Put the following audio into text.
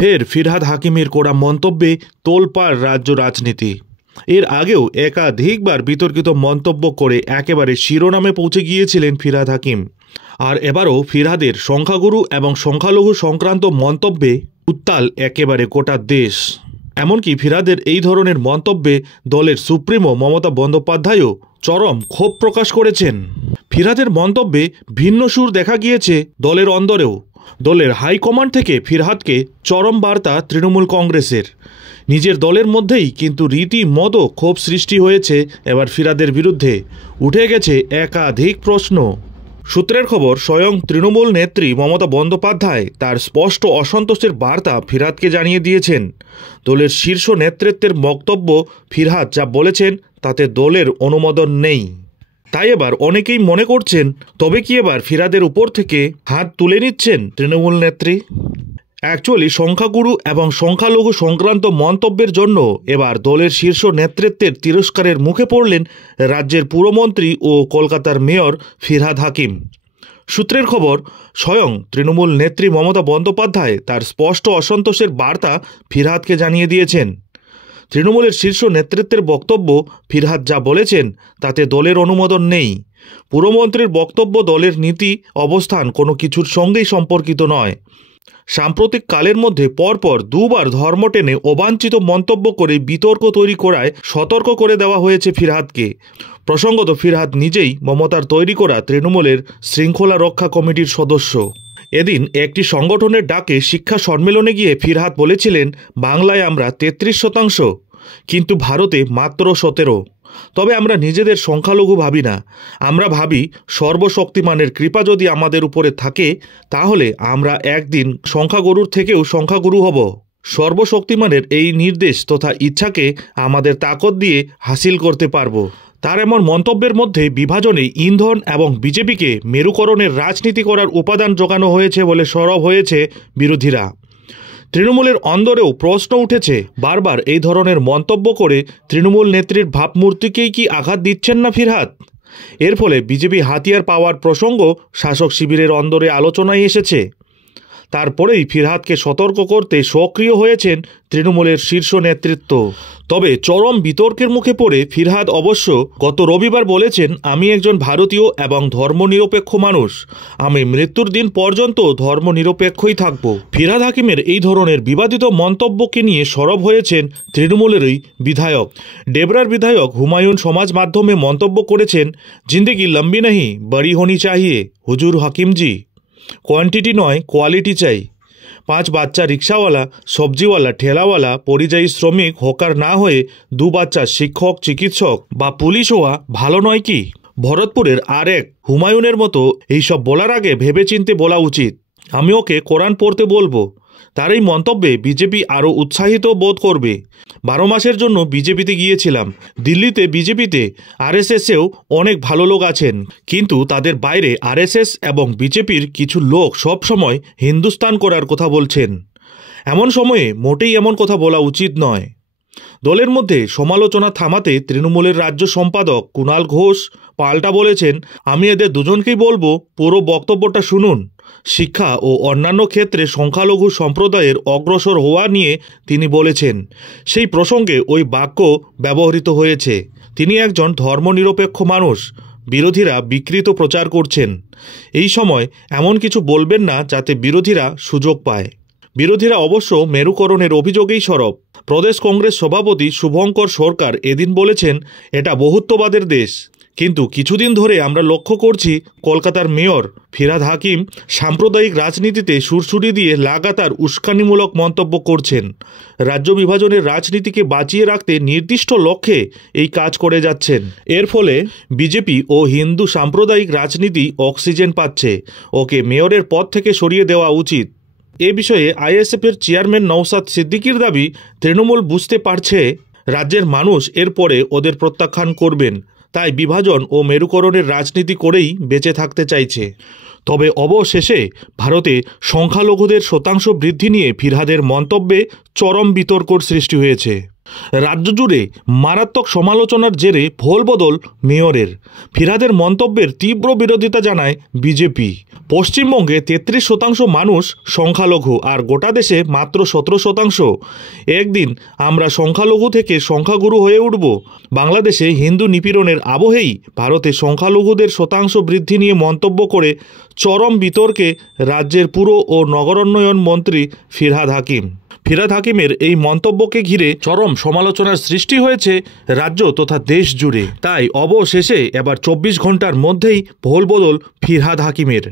ফের ফিরহাদ হাকিমের করা মন্তব্যে তোলপাড় রাজ্য রাজনীতি। এর আগেও একাধিকবার বিতর্কিত মন্তব্য করে একেবারে শিরোনামে পৌঁছে গিয়েছিলেন ফিরহাদ হাকিম। আর এবারও ফিরহাদের সংখ্যাগুরু এবং সংখ্যালঘু সংক্রান্ত মন্তব্যে উত্তাল একেবারে গোটা দেশ। এমনকি ফিরহাদের এই ধরনের মন্তব্যে দলের সুপ্রিমো মমতা বন্দ্যোপাধ্যায়ও চরম ক্ষোভ প্রকাশ করেছেন। ফিরহাদের মন্তব্যে ভিন্ন সুর দেখা গিয়েছে দলের অন্দরেও। দলের হাইকমান্ড থেকে ফিরহাদকে চরম বার্তা তৃণমূল কংগ্রেসের। নিজের দলের মধ্যেই কিন্তু রীতিমতো ক্ষোভ সৃষ্টি হয়েছে এবার ফিরহাদের বিরুদ্ধে। উঠে গেছে একাধিক প্রশ্ন। সূত্রের খবর, স্বয়ং তৃণমূল নেত্রী মমতা বন্দ্যোপাধ্যায় তার স্পষ্ট অসন্তোষের বার্তা ফিরহাদকে জানিয়ে দিয়েছেন। দলের শীর্ষ নেতৃত্বের বক্তব্য ফিরহাদ যা বলেছেন তাতে দলের অনুমোদন নেই। তাই এবার অনেকেই মনে করছেন, তবে কি এবার ফিরহাদের উপর থেকে হাত তুলে নিচ্ছেন তৃণমূল নেত্রী? অ্যাকচুয়ালি সংখ্যাগুরু এবং সংখ্যালঘু সংক্রান্ত মন্তব্যের জন্য এবার দলের শীর্ষ নেতৃত্বের তিরস্কারের মুখে পড়লেন রাজ্যের পুরমন্ত্রী ও কলকাতার মেয়র ফিরহাদ হাকিম। সূত্রের খবর, স্বয়ং তৃণমূল নেত্রী মমতা বন্দ্যোপাধ্যায় তার স্পষ্ট অসন্তোষের বার্তা ফিরহাদকে জানিয়ে দিয়েছেন। তৃণমূলের শীর্ষ নেতৃত্বের বক্তব্য ফিরহাদ যা বলেছেন তাতে দলের অনুমোদন নেই। পুরমন্ত্রীর বক্তব্য দলের নীতি অবস্থান কোনো কিছুর সঙ্গেই সম্পর্কিত নয়। সাম্প্রতিক কালের মধ্যে পরপর দুবার ধর্ম টেনে অবাঞ্ছিত মন্তব্য করে বিতর্ক তৈরি করায় সতর্ক করে দেওয়া হয়েছে ফিরহাদকে। প্রসঙ্গত, ফিরহাদ নিজেই মমতার তৈরি করা তৃণমূলের শৃঙ্খলা রক্ষা কমিটির সদস্য। এদিন একটি সংগঠনের ডাকে শিক্ষা সম্মেলনে গিয়ে ফিরহাদ বলেছিলেন, বাংলায় আমরা 33%, কিন্তু ভারতে মাত্র 17। তবে আমরা নিজেদের সংখ্যালঘু ভাবি না, আমরা ভাবি সর্বশক্তিমানের কৃপা যদি আমাদের উপরে থাকে তাহলে আমরা একদিন সংখ্যাগুরুর থেকেও সংখ্যাগুরু হব। সর্বশক্তিমানের এই নির্দেশ তথা ইচ্ছাকে আমাদের তাকত দিয়ে হাসিল করতে পারব। তার এমন মন্তব্যের মধ্যে বিভাজনে ইন্ধন এবং বিজেপিকে মেরুকরণের রাজনীতি করার উপাদান জোগানো হয়েছে বলে সরব হয়েছে বিরোধীরা। তৃণমূলের অন্দরেও প্রশ্ন উঠেছে, বারবার এই ধরনের মন্তব্য করে তৃণমূল নেত্রীর ভাবমূর্তিকেই কি আঘাত দিচ্ছেন না ফিরহাদ? এর ফলে বিজেপি হাতিয়ার পাওয়ার প্রসঙ্গ শাসক শিবিরের অন্দরে আলোচনায় এসেছে। তারপরেই ফিরহাদকে সতর্ক করতে সক্রিয় হয়েছেন তৃণমূলের শীর্ষ নেতৃত্ব। তবে চরম বিতর্কের মুখে পড়ে ফিরহাদ অবশ্য গত রবিবার বলেছেন, আমি একজন ভারতীয় এবং ধর্মনিরপেক্ষ মানুষ, আমি মৃত্যুর দিন পর্যন্ত ধর্মনিরপেক্ষই থাকব। ফিরহাদ হাকিমের এই ধরনের বিবাদিত মন্তব্যকে নিয়ে সরব হয়েছেন তৃণমূলেরই বিধায়ক। ডেবরার বিধায়ক হুমায়ুন সমাজ মাধ্যমে মন্তব্য করেছেন, জিন্দেগি লম্বি নাহি বড়ি হোনি চাহিয়ে হুজুর হাকিমজি, কোয়ান্টিটি নয় কোয়ালিটি চাই। 5 বাচ্চা রিক্সাওয়ালা, সবজিওয়ালা, ঠেলাওয়ালা, পরিযায়ী শ্রমিক, হকার না হয়ে 2 বাচ্চা শিক্ষক, চিকিৎসক বা পুলিশ হওয়া ভালো নয় কি? ভরতপুরের আরেক হুমায়ুনের মতো এইসব বলার আগে ভেবেচিন্তে বলা উচিত। আমি ওকে কোরআন পড়তে বলবো। তার এই মন্তব্যে বিজেপি আরও উৎসাহিত বোধ করবে। 12 মাসের জন্য বিজেপিতে গিয়েছিলাম। দিল্লিতে বিজেপিতে আরএসএসেও অনেক ভালো লোক আছেন, কিন্তু তাদের বাইরে আরএসএস এবং বিজেপির কিছু লোক সবসময় হিন্দুস্তান করার কথা বলছেন। এমন সময়ে মোটেই এমন কথা বলা উচিত নয়। দলের মধ্যে সমালোচনা থামাতে তৃণমূলের রাজ্য সম্পাদক কুণাল ঘোষ পাল্টা বলেছেন, আমি এদের দুজনকেই বলবো পুরো বক্তব্যটা শুনুন। শিক্ষা ও অন্যান্য ক্ষেত্রে সংখ্যালঘু সম্প্রদায়ের অগ্রসর হওয়া নিয়ে তিনি বলেছেন, সেই প্রসঙ্গে ওই বাক্য ব্যবহৃত হয়েছে। তিনি একজন ধর্মনিরপেক্ষ মানুষ। বিরোধীরা বিকৃত প্রচার করছেন। এই সময় এমন কিছু বলবেন না যাতে বিরোধীরা সুযোগ পায়। বিরোধীরা অবশ্য মেরুকরণের অভিযোগেই সরব। প্রদেশ কংগ্রেস সভাপতি শুভঙ্কর সরকার এদিন বলেছেন, এটা বহুত্ববাদের দেশ। কিন্তু কিছুদিন ধরে আমরা লক্ষ্য করছি কলকাতার মেয়র ফিরহাদ হাকিম সাম্প্রদায়িক রাজনীতিতে সুরসুরি দিয়ে লাগাতার উস্কানিমূলক মন্তব্য করছেন। রাজ্য বিভাজনের রাজনীতিকে বাঁচিয়ে রাখতে নির্দিষ্ট লক্ষ্যে এই কাজ করে যাচ্ছেন। এর ফলে বিজেপি ও হিন্দু সাম্প্রদায়িক রাজনীতি অক্সিজেন পাচ্ছে। ওকে মেয়রের পদ থেকে সরিয়ে দেওয়া উচিত। এ বিষয়ে আইএসএফের চেয়ারম্যান নওশাদ সিদ্দিকীর দাবি, তৃণমূল বুঝতে পারছে রাজ্যের মানুষ এরপরে ওদের প্রত্যাখ্যান করবেন, তাই বিভাজন ও মেরুকরণের রাজনীতি করেই বেঁচে থাকতে চাইছে। তবে অবশেষে ভারতে সংখ্যালঘুদের শতাংশ বৃদ্ধি নিয়ে ফিরহাদের মন্তব্যে চরম বিতর্কর সৃষ্টি হয়েছে। রাজ্য জুড়ে মারাত্মক সমালোচনার জেরে ভোল বদল মেয়রের। ফিরহাদের মন্তব্যের তীব্র বিরোধিতা জানায় বিজেপি। পশ্চিমবঙ্গে 33% মানুষ সংখ্যালঘু আর গোটা দেশে মাত্র 17%। একদিন আমরা সংখ্যালঘু থেকে সংখ্যাগুরু হয়ে উঠব। বাংলাদেশে হিন্দু নিপীড়নের আবহেই ভারতে সংখ্যালঘুদের শতাংশ বৃদ্ধি নিয়ে মন্তব্য করে চরম বিতর্কে রাজ্যের পুর ও নগরোন্নয়ন মন্ত্রী ফিরহাদ হাকিম। ফিরহাদ হাকিমের এই মন্তব্যকে ঘিরে চরম সমালোচনার সৃষ্টি হয়েছে রাজ্য তথা দেশ জুড়ে। তাই অবশেষে এবার 24 ঘন্টার মধ্যেই ভোল বদল ফিরহাদ হাকিমের।